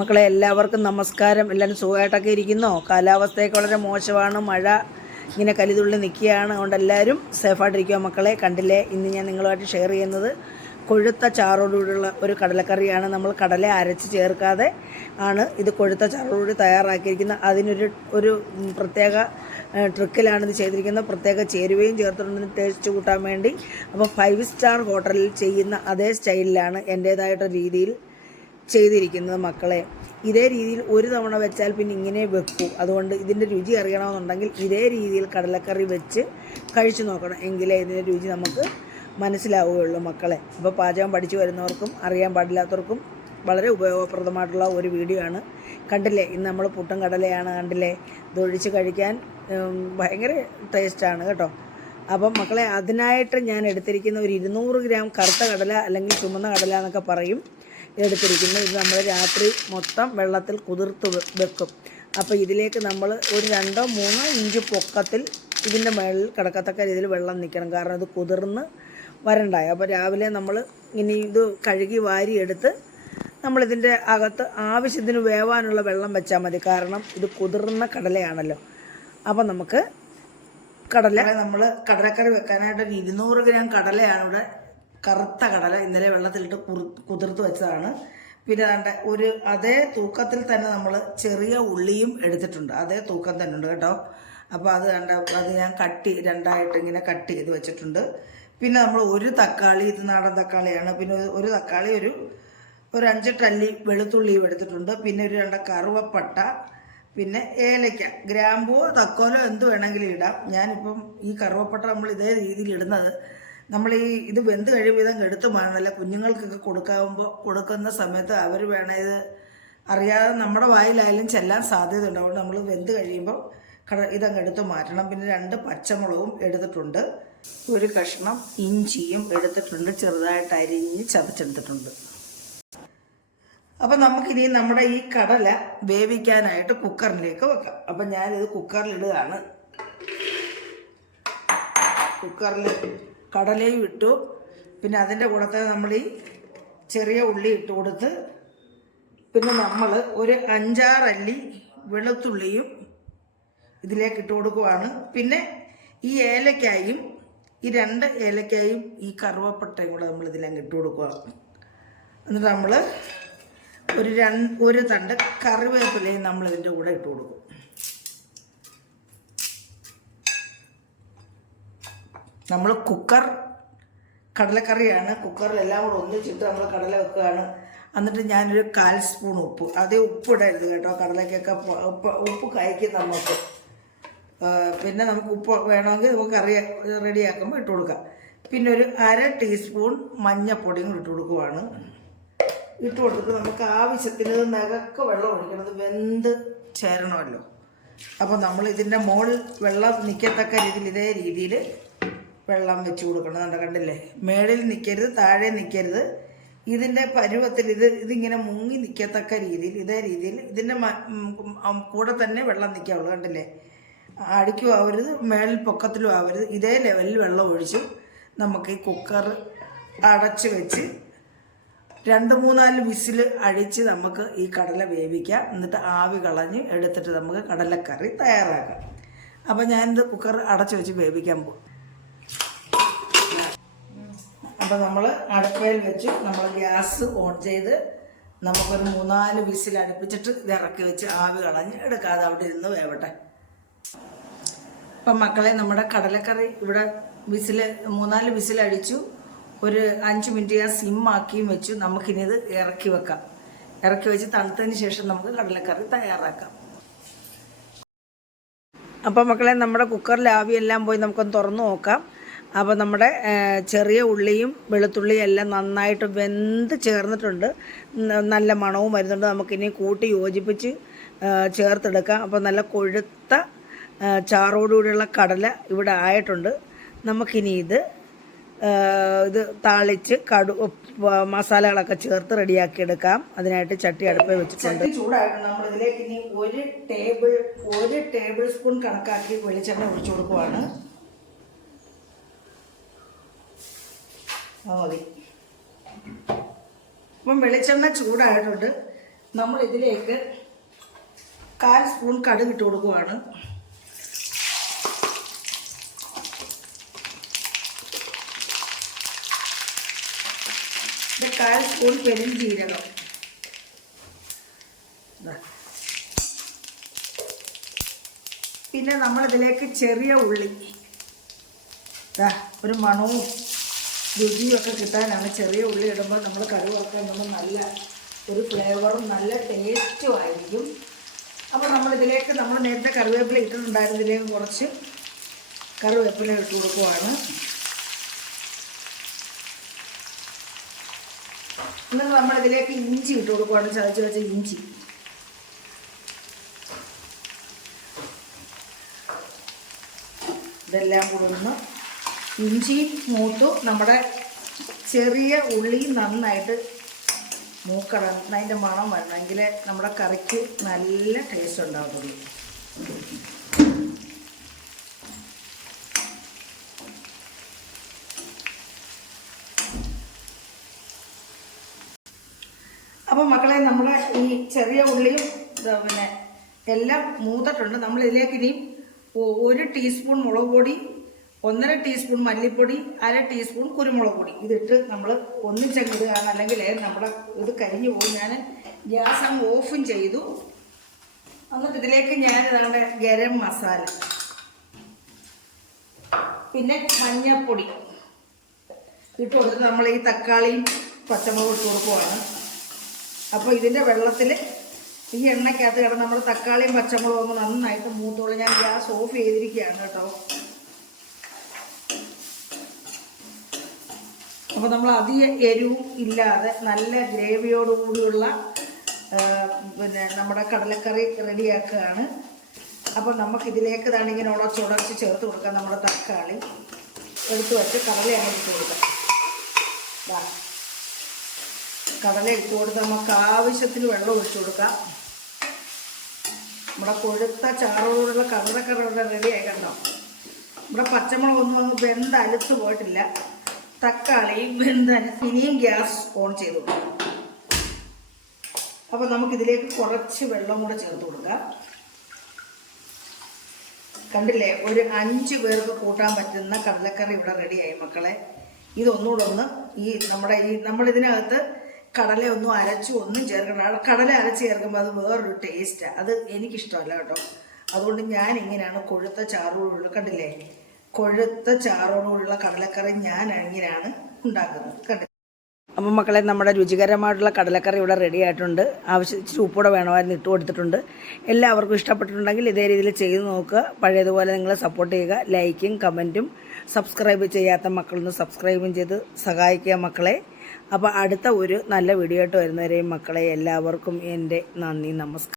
മക്കളെ എല്ലാവർക്കും നമസ്കാരം. എല്ലാവരും സുഖമായിട്ടൊക്കെ ഇരിക്കുന്നോ? കാലാവസ്ഥയൊക്കെ വളരെ മോശമാണ്, മഴ ഇങ്ങനെ കലിതുള്ളി നിൽക്കുകയാണ്. അതുകൊണ്ട് എല്ലാവരും സേഫായിട്ടിരിക്കുക. മക്കളെ കണ്ടില്ലേ, ഇന്ന് ഞാൻ നിങ്ങളുമായിട്ട് ഷെയർ ചെയ്യുന്നത് കൊഴുത്ത ചാറോടുകൂടിയുള്ള ഒരു കടലക്കറിയാണ്. നമ്മൾ കടല അരച്ച് ചേർക്കാതെ ആണ് ഇത് കൊഴുത്ത ചാറോടുകൂടി തയ്യാറാക്കിയിരിക്കുന്നത്. ഒരു പ്രത്യേക ട്രിക്കിലാണ് ഇത് ചെയ്തിരിക്കുന്നത്. പ്രത്യേക ചേരുവയും ചേർത്തിട്ടുണ്ട് ടേസ്റ്റ് കൂട്ടാൻ വേണ്ടി. അപ്പോൾ 5 സ്റ്റാർ ഹോട്ടലിൽ ചെയ്യുന്ന അതേ സ്റ്റൈലിലാണ് എൻ്റേതായിട്ട് രീതിയിൽ ചെയ്തിരിക്കുന്നത്. മക്കളെ ഇതേ രീതിയിൽ ഒരു തവണ വെച്ചാൽ പിന്നെ ഇങ്ങനെ വെക്കൂ. അതുകൊണ്ട് ഇതിൻ്റെ രുചി അറിയണമെന്നുണ്ടെങ്കിൽ ഇതേ രീതിയിൽ കടലക്കറി വെച്ച് കഴിച്ചു നോക്കണം, എങ്കിലേ ഇതിൻ്റെ രുചി നമുക്ക് മനസ്സിലാവുകയുള്ളൂ മക്കളെ. അപ്പോൾ പാചകം പഠിച്ചു വരുന്നവർക്കും അറിയാൻ പാടില്ലാത്തവർക്കും വളരെ ഉപയോഗപ്രദമായിട്ടുള്ള ഒരു വീഡിയോ ആണ്. കണ്ടില്ലേ, ഇന്ന് നമ്മൾ പുട്ടും കടലയാണ്. കണ്ടില്ലേ, ഇതൊഴിച്ച് കഴിക്കാൻ ഭയങ്കര ടേസ്റ്റാണ് കേട്ടോ. അപ്പം മക്കളെ, അതിനായിട്ട് ഞാൻ എടുത്തിരിക്കുന്ന ഒരു 200 ഗ്രാം കറുത്ത കടല അല്ലെങ്കിൽ ചുമന്ന കടല എന്നൊക്കെ പറയും എടുത്തിരിക്കുന്നു. ഇത് നമ്മൾ രാത്രി മൊത്തം വെള്ളത്തിൽ കുതിർത്ത് വെക്കും. അപ്പോൾ ഇതിലേക്ക് നമ്മൾ ഒരു 2-3 ഇഞ്ച് പൊക്കത്തിൽ ഇതിൻ്റെ മുകളിൽ കിടക്കത്തക്ക രീതിയിൽ വെള്ളം നിൽക്കണം, കാരണം ഇത് കുതിർന്ന് വരണ്ടായി. അപ്പോൾ രാവിലെ നമ്മൾ ഇനി ഇത് കഴുകി വാരിയെടുത്ത് നമ്മളിതിൻ്റെ അകത്ത് ആവശ്യത്തിന് വേവാനുള്ള വെള്ളം വെച്ചാൽ മതി, കാരണം ഇത് കുതിർന്ന കടലയാണല്ലോ. അപ്പം നമുക്ക് നമ്മൾ കടലക്കറി വെക്കാനായിട്ട് 200 ഗ്രാം കടലയാണ് ഇവിടെ, കറുത്ത കടല ഇന്നലെ വെള്ളത്തിലിട്ട് കുതിർത്ത് വെച്ചതാണ്. പിന്നെ അതേ തൂക്കത്തിൽ തന്നെ നമ്മൾ ചെറിയ ഉള്ളിയും എടുത്തിട്ടുണ്ട്, അതേ തൂക്കം തന്നെ ഉണ്ട് കേട്ടോ. അപ്പോൾ അത് ഞാൻ രണ്ടായിട്ട് ഇങ്ങനെ കട്ട് ചെയ്ത് വെച്ചിട്ടുണ്ട്. പിന്നെ നമ്മൾ ഒരു തക്കാളി, ഇത് നാടൻ തക്കാളിയാണ്. പിന്നെ ഒരു തക്കാളി, ഒരു 5 ടല്ലി വെളുത്തുള്ളിയും എടുത്തിട്ടുണ്ട്. പിന്നെ ഒരു 2 കറുവപ്പട്ട, പിന്നെ ഏലയ്ക്ക, ഗ്രാമ്പൂവോ തക്കോലോ എന്ത് വേണമെങ്കിലും ഇടാം. ഞാനിപ്പം ഈ കറുവപ്പട്ട നമ്മൾ ഇതേ രീതിയിൽ ഇടുന്നത്, നമ്മൾ ഇത് വെന്ത് കഴിയുമ്പോൾ ഇതങ്ങ് എടുത്തു മാറണമല്ല, കുഞ്ഞുങ്ങൾക്കൊക്കെ കൊടുക്കുന്ന സമയത്ത് അവർ വേണം ഇത് അറിയാതെ നമ്മുടെ വായിലായാലും ചെല്ലാൻ സാധ്യത ഉണ്ട്. അതുകൊണ്ട് നമ്മൾ വെന്ത് കഴിയുമ്പോൾ ഇതങ്ങ് എടുത്തു മാറ്റണം. പിന്നെ 2 പച്ചമുളകും എടുത്തിട്ടുണ്ട്, ഒരു കഷ്ണം ഇഞ്ചിയും എടുത്തിട്ടുണ്ട്, ചെറുതായിട്ട് അരിഞ്ഞ് ചതച്ചെടുത്തിട്ടുണ്ട്. അപ്പം നമുക്കിനി നമ്മുടെ ഈ കടല വേവിക്കാനായിട്ട് കുക്കറിലേക്ക് വെക്കാം. അപ്പം ഞാനിത് കുക്കറിലിടുകയാണ്. കുക്കറിൽ കടലയും ഇട്ടു, പിന്നെ അതിൻ്റെ കൂടെ നമ്മൾ ഈ ചെറിയ ഉള്ളി ഇട്ട് കൊടുത്ത്, പിന്നെ നമ്മൾ ഒരു 5-6 അല്ലി വെളുത്തുള്ളിയും ഇതിലേക്ക് ഇട്ട് കൊടുക്കുവാണ്. പിന്നെ ഈ ഏലക്കായും, ഈ 2 ഏലക്കായും ഈ കറുവപ്പട്ടയും കൂടെ നമ്മൾ ഇതിലേക്ക് ഇട്ട് കൊടുക്കുക. എന്നിട്ട് നമ്മൾ ഒരു തണ്ട് കറിവേപ്പിലയും നമ്മൾ ഇതിൻ്റെ കൂടെ ഇട്ട് കൊടുക്കും. നമ്മൾ കടലക്കറിയാണ്, കുക്കറിൽ എല്ലാം കൂടെ ഒന്നിച്ചിട്ട് നമ്മൾ കടല വെക്കുകയാണ്. എന്നിട്ട് ഞാനൊരു 1/4 സ്പൂൺ ഉപ്പ്, അതേ ഉപ്പിടരുത് കേട്ടോ, കടലക്കൊക്കെ ഉപ്പ് കഴിക്കും നമുക്ക്. പിന്നെ നമുക്ക് ഉപ്പ് വേണമെങ്കിൽ നമുക്ക് റെഡിയാക്കുമ്പോൾ ഇട്ട് കൊടുക്കാം. പിന്നെ ഒരു 1/2 ടീസ്പൂൺ മഞ്ഞൾപ്പൊടിയും ഇട്ട് കൊടുക്കുവാണ്. ഇട്ട് കൊടുത്തിട്ട് നമുക്ക് ആവശ്യത്തിന് നികക്ക് വെള്ളം ഒഴിക്കണത് വെന്ത് ചേരണമല്ലോ. അപ്പോൾ നമ്മൾ ഇതിൻ്റെ മുകളിൽ വെള്ളം നിൽക്കത്തക്ക രീതിയിൽ ഇതേ രീതിയിൽ വെള്ളം വെച്ച് കൊടുക്കണം. കണ്ടില്ലേ, മേളിൽ നിൽക്കരുത്, താഴെ നിൽക്കരുത്. ഇതിൻ്റെ പരുവത്തിൽ ഇതിങ്ങനെ മുങ്ങി നിൽക്കത്തക്ക രീതിയിൽ ഇതേ രീതിയിൽ ഇതിൻ്റെ കൂടെ തന്നെ വെള്ളം നിൽക്കാവുള്ളൂ. കണ്ടില്ലേ, അടിക്കും ആവരുത്, മേളിൽ പൊക്കത്തിലും ആവരുത്. ഇതേ ലെവലിൽ വെള്ളം ഒഴിച്ച് നമുക്ക് ഈ കുക്കർ അടച്ച് വെച്ച് 2-3-4 വിസിൽ അടിച്ച് നമുക്ക് ഈ കടല വേവിക്കാം. എന്നിട്ട് ആവി കളഞ്ഞ് എടുത്തിട്ട് നമുക്ക് കടലക്കറി തയ്യാറാക്കാം. അപ്പോൾ ഞാനിത് കുക്കർ അടച്ച് വെച്ച് വേവിക്കാൻ പോകും. അപ്പോൾ നമ്മൾ അടുപ്പയിൽ വെച്ച് നമ്മൾ ഗ്യാസ് ഓൺ ചെയ്ത് നമുക്കൊരു 3-4 വിസിൽ അടുപ്പിച്ചിട്ട് ഇത് ഇറക്കി വെച്ച് ആവി കളഞ്ഞ് എടുക്കാതെ അവിടെ ഇരുന്ന് വേവട്ടെ. അപ്പം മക്കളെ, നമ്മുടെ കടലക്കറി ഇവിടെ 3-4 വിസിൽ അടിച്ചു. ഒരു 5 മിനിറ്റ് ഞാൻ സിമ്മാക്കിയും വെച്ചു. നമുക്കിനി ഇത് ഇറക്കി വെക്കാം. ഇറക്കി വെച്ച് തണുത്തതിന് ശേഷം നമുക്ക് കടലക്കറി തയ്യാറാക്കാം. അപ്പോൾ മക്കളെ, നമ്മുടെ കുക്കറിൽ ആവിയെല്ലാം പോയി നമുക്കൊന്ന് തുറന്നു നോക്കാം. അപ്പോൾ നമ്മുടെ ചെറിയ ഉള്ളിയും വെളുത്തുള്ളിയും എല്ലാം നന്നായിട്ട് വെന്ത് ചേർന്നിട്ടുണ്ട്, നല്ല മണവും വരുന്നുണ്ട്. നമുക്കിനി കൂട്ടി യോജിപ്പിച്ച് ചേർത്തെടുക്കാം. അപ്പോൾ നല്ല കൊഴുത്ത ചാറോടുകൂടിയുള്ള കടല ഇവിടെ ആയിട്ടുണ്ട്. നമുക്കിനി ഇത് താളിച്ച് മസാലകളൊക്കെ ചേർത്ത് റെഡിയാക്കി എടുക്കാം. അതിനായിട്ട് ചട്ടി അടുപ്പിൽ വെച്ചിട്ടുണ്ട്. ചൂടായിട്ട് നമ്മൾ ഇതിലേക്ക് ഇനി 1 ടേബിൾ സ്പൂൺ കണക്കാക്കി വെളിച്ചെണ്ണ ഒഴിച്ചു കൊടുക്കുവാണ്. മതി. അപ്പം വെളിച്ചെണ്ണ ചൂടായിട്ടുണ്ട്. നമ്മൾ ഇതിലേക്ക് 1/4 സ്പൂൺ കടുക് ഇട്ട് കൊടുക്കുവാണ്. ഇത് 1/4 സ്പൂൺ പെരുംജീരകം. പിന്നെ നമ്മളിതിലേക്ക് ചെറിയ ഉള്ളി, ഒരു മണവും രുചിയും ഒക്കെ കിട്ടാനാണ് ചെറിയ ഉള്ളി ഇടുമ്പോൾ നമ്മൾ കടുക് വറുക്കാൻ നമ്മൾ നല്ല ഒരു ഫ്ലേവറും നല്ല ടേസ്റ്റും ആയിരിക്കും. അപ്പോൾ നമ്മളിതിലേക്ക് നമ്മൾ നേരത്തെ കറിവേപ്പില ഇട്ടിട്ടുണ്ടായിരുന്നതിലേക്ക് കുറച്ച് കറിവേപ്പില ഇട്ട് കൊടുക്കുവാണ്. എന്നിട്ട് നമ്മളിതിലേക്ക് ഇഞ്ചി ഇട്ട് കൊടുക്കുവാണ്, ചതച്ച് വെച്ച ഇഞ്ചി. ഇതെല്ലാം കൊടുന്ന് ഇഞ്ചി മൂത്തു നമ്മുടെ ചെറിയ ഉള്ളി നന്നായിട്ട് മൂക്കണം, അതിൻ്റെ മണം വരണം, എങ്കിലേ നമ്മുടെ കറിക്ക് നല്ല ടേസ്റ്റ് ഉണ്ടാകുള്ളൂ. അപ്പോൾ മക്കളെ, നമ്മൾ ഈ ചെറിയ ഉള്ളിയും പിന്നെ എല്ലാം മൂത്തിട്ടുണ്ട്. നമ്മളിതിലേക്ക് ഇനിയും 1 ടീസ്പൂൺ മുളക് പൊടി, 1.5 ടീസ്പൂൺ മല്ലിപ്പൊടി, 1/2 ടീസ്പൂൺ കുരുമുളക് പൊടി ഇതിട്ട് നമ്മൾ ഒന്നിച്ചങ്ങിടുകയാണ്, അല്ലെങ്കിൽ നമ്മുടെ ഇത് കരിഞ്ഞു പോകും. ഞാൻ ഗ്യാസ് അങ്ങ് ഓഫും ചെയ്തു. എന്നിട്ട് ഇതിലേക്ക് ഞാൻ ഇതാണ്ട് ഗരം മസാല, പിന്നെ മഞ്ഞൾപ്പൊടി ഇട്ട് കൊടുത്തിട്ട് നമ്മൾ ഈ തക്കാളിയും പച്ചമുളകും ഇട്ട് കൊടുക്കുവാണ്. അപ്പോൾ ഇതിൻ്റെ വെള്ളത്തിൽ ഈ എണ്ണയ്ക്കകത്ത് കിടന്ന് നമ്മൾ തക്കാളിയും പച്ചമുളകും നന്നായിട്ട് മൂത്തോളം ഞാൻ ഗ്യാസ് ഓഫ് ചെയ്തിരിക്കുകയാണ് കേട്ടോ. അപ്പോൾ നമ്മൾ അധികം എരിവും ഇല്ലാതെ നല്ല ഗ്രേവിയോടുകൂടിയുള്ള പിന്നെ നമ്മുടെ കടലക്കറി റെഡിയാക്കുകയാണ്. അപ്പോൾ നമുക്കിതിലേക്ക് തന്നെ ഇങ്ങനെ ഉടച്ചുടച്ച് ചേർത്ത് കൊടുക്കാം. നമ്മുടെ തക്കാളി എടുത്ത് വെച്ച് കടലയാണ് ഇട്ട് കൊടുക്കാം. കടല ഇട്ട് കൊടുത്ത് നമുക്ക് ആവശ്യത്തിന് വെള്ളം ഒഴിച്ചു കൊടുക്കാം. നമ്മുടെ കൊഴുത്ത ചാറോടുള്ള കടലക്കറി ഇവിടെ റെഡിയായി കണ്ടോ. നമ്മുടെ പച്ചമുളകൊന്നും വെന്ത് അലുത്ത് പോയിട്ടില്ല, തക്കാളി വെന്ത് ഇനിയും ഗ്യാസ് ഓൺ ചെയ്ത് കൊടുക്കാം. അപ്പോൾ നമുക്കിതിലേക്ക് കുറച്ച് വെള്ളം കൂടെ ചേർത്ത് കൊടുക്കാം. കണ്ടില്ലേ, ഒരു 5 പേർക്ക് കൂട്ടാൻ പറ്റുന്ന കടലക്കറി ഇവിടെ റെഡിയായി മക്കളെ. ഇതൊന്നുകൂടെ ഒന്ന് നമ്മളിതിനകത്ത് കടലയൊന്നും ഒന്നും ചേർക്കണം. കടല അരച്ച് ചേർക്കുമ്പോൾ അത് വേറൊരു ടേസ്റ്റാണ്. അത് എനിക്കിഷ്ടമല്ല കേട്ടോ. അതുകൊണ്ട് ഞാൻ ഇങ്ങനെയാണ് കൊഴുത്ത ചാറോടുള്ള, കണ്ടില്ലേ, കൊഴുത്ത ചാറോടുള്ള കടലക്കറി ഞാൻ ഇങ്ങനെയാണ് ഉണ്ടാക്കുന്നത്. കണ്ടില്ലേ. അപ്പം മക്കളെ, നമ്മുടെ രുചികരമായിട്ടുള്ള കടലക്കറി ഇവിടെ റെഡി ആയിട്ടുണ്ട്. ആവശ്യത്തിന് ഉപ്പൂടെ വേണമായിരുന്നു ഇട്ട് കൊടുത്തിട്ടുണ്ട്. എല്ലാവർക്കും ഇഷ്ടപ്പെട്ടിട്ടുണ്ടെങ്കിൽ ഇതേ രീതിയിൽ ചെയ്ത് നോക്കുക. പഴയതുപോലെ നിങ്ങൾ സപ്പോർട്ട് ചെയ്യുക. ലൈക്കും കമൻറ്റും സബ്സ്ക്രൈബ് ചെയ്യാത്ത മക്കളൊന്ന് സബ്സ്ക്രൈബും ചെയ്ത് സഹായിക്കുക മക്കളെ. അപ്പോൾ അടുത്ത ഒരു നല്ല വീഡിയോ ആയിട്ട് വരുന്നവരെയും മക്കളെ എല്ലാവർക്കും എൻ്റെ നന്ദി, നമസ്കാരം.